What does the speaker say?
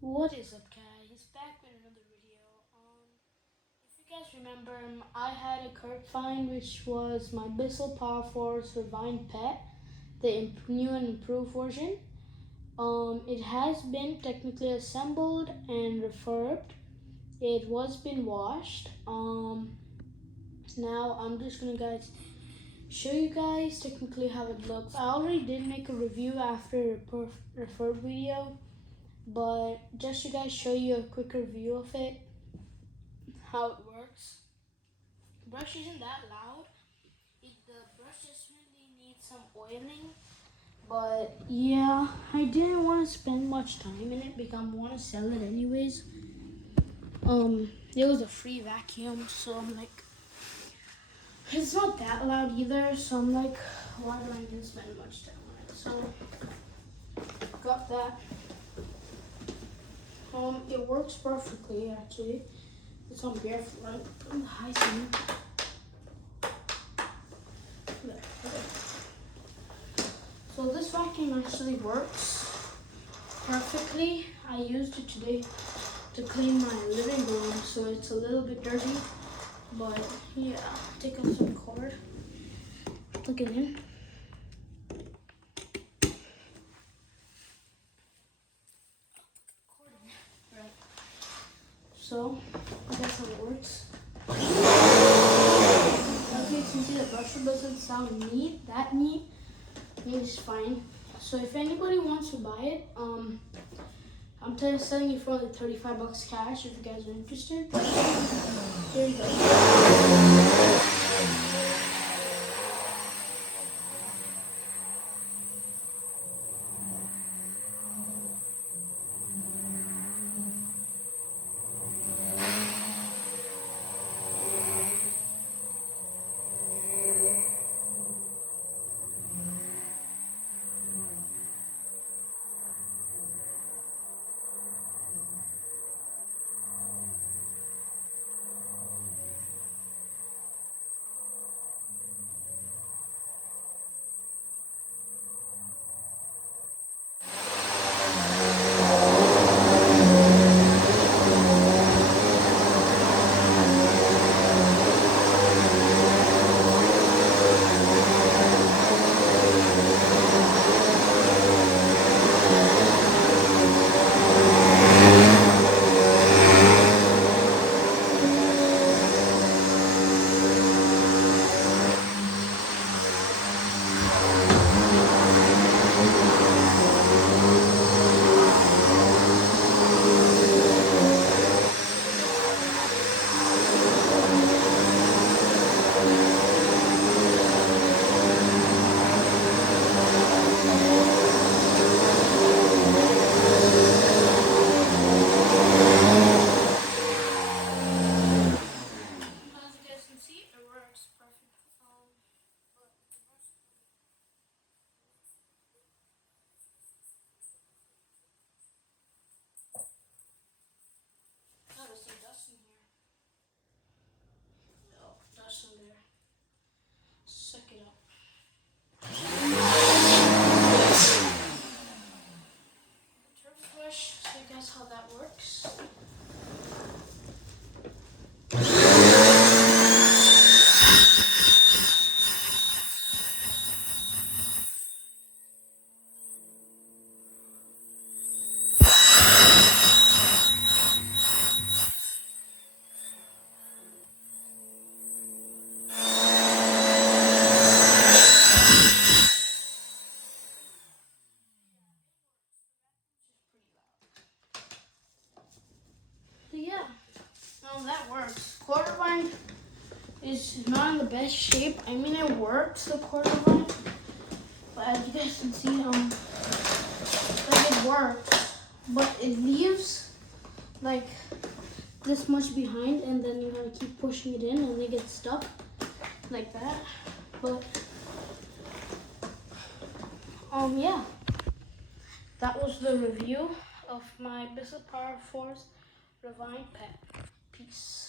What is up, guys? Back with another video. If you guys remember, I had a cart find which was my Bissell powerforce refined pet, the new and improved version. It has been technically assembled and refurbed. It was been washed. Now I'm just gonna show you guys technically how it looks. I already did make a review after the refurb video, but just to guys show you a quick review of it, how it works. The brush isn't that loud. The brush just really needs some oiling. But yeah, I didn't want to spend much time in it because I want to sell it anyways. It was a free vacuum, so I'm like, it's not that loud either. So I'm like, why do I need to spend much time on it? So got that. It works perfectly actually. It's on barefoot, right? On the high scene. There. Okay. So this vacuum actually works perfectly. I used it today to clean my living room, so it's a little bit dirty. But yeah, take off some cord. Plug it in. Right. So that's how it works. Okay, you can see the brusher doesn't sound that neat. It's fine. So if anybody wants to buy it, I'm selling it for only $35 cash if you guys are interested. Here you go. As you guys can see, it works perfect. But the brush, oh, there's some dust in here. Oh, dust in there. Suck it up. Turbo brush, so you guys how that works. So yeah, that works. Quarter bind is not in the best shape. I mean, it works, the quarter bind, but as you guys can see, like it works, but it leaves like this much behind, and then you gotta keep pushing it in, and it gets stuck like that. But yeah, that was the review of my Bissell powerforce refined pet. Peace.